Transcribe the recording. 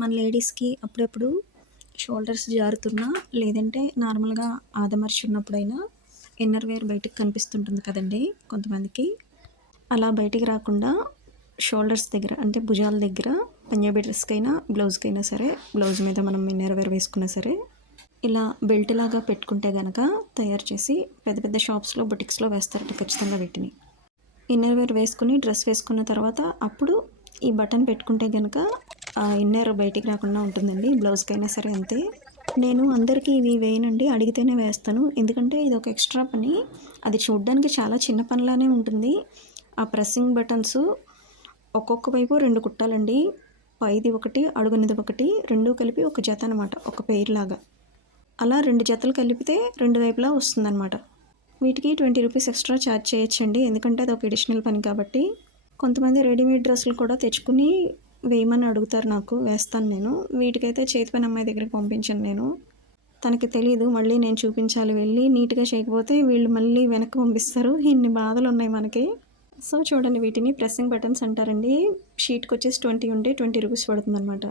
మన లేడీస్‌కి అప్పుడప్పుడు షోల్డర్స్ జారుతున్నా, లేదంటే నార్మల్‌గా ఆదమర్చి ఉన్నప్పుడైనా ఇన్నర్ వేర్ బయటకి కనిపిస్తుంటుంది కదండీ కొంతమందికి. అలా బయటికి రాకుండా షోల్డర్స్ దగ్గర అంటే భుజాల దగ్గర పంజాబీ డ్రెస్‌కైనా, బ్లౌజ్‌కైనా సరే, బ్లౌజ్ మీద మనం ఇన్నర్ వేర్ వేసుకున్నా సరే, ఇలా బెల్ట్ లాగా పెట్టుకుంటే గనక తయారు చేసి పెద్ద పెద్ద షాప్స్‌లో, బుటిక్స్‌లో వేస్తారట ఖచ్చితంగా వీటిని. ఇన్నర్ వేర్ వేసుకొని డ్రెస్ వేసుకున్న తర్వాత అప్పుడు ఈ బటన్ పెట్టుకుంటే గనక ఆ ఇన్నర్ బయటికి రాకుండా ఉంటుందండి. బ్లౌజ్‌కైనా సరే అంతే. నేను అందరికీ ఇవి వేయనండి. అడిగితేనే వేస్తాను. ఎందుకంటే ఇదొక ఎక్స్‌ట్రా పని. అది చూడ్డానికి చాలా చిన్న పనిలానే ఉంటుంది. ఆ ప్రెస్సింగ్ బటన్స్ ఒక్కొక్క వైపు 2 కుట్టాలండి. పైది ఒకటి, అడుగునది ఒకటి, 2 కలిపి ఒక జత అనమాట. ఒక పెయిర్ లాగా. అలా 2 జతలు కలిపితే 2 వైపులా వస్తుందనమాట. వీటికి 20 రూపీస్ ఎక్స్ట్రా ఛార్జ్ చేయొచ్చండి. ఎందుకంటే అదొక అడిషనల్ పని కాబట్టి. కొంతమంది రెడీమేడ్ డ్రెస్సులు కూడా తెచ్చుకుని వేయమని అడుగుతారు నాకు. వేస్తాను నేను. వీటికైతే చేతి పని అమ్మాయి దగ్గరికి పంపించను నేను. తనకి తెలీదు. మళ్ళీ నేను చూపించాలి వెళ్ళి. నీట్‌గా చేయకపోతే వీళ్ళు మళ్ళీ వెనక్కి పంపిస్తారు. ఇన్ని బాధలున్నాయి మనకి. సో, చూడండి వీటిని ప్రెస్సింగ్ బటన్స్ అంటారండి. షీట్‌కొచ్చేసి 20 ఉంటే 20 రూపీస్ పడుతుందనమాట.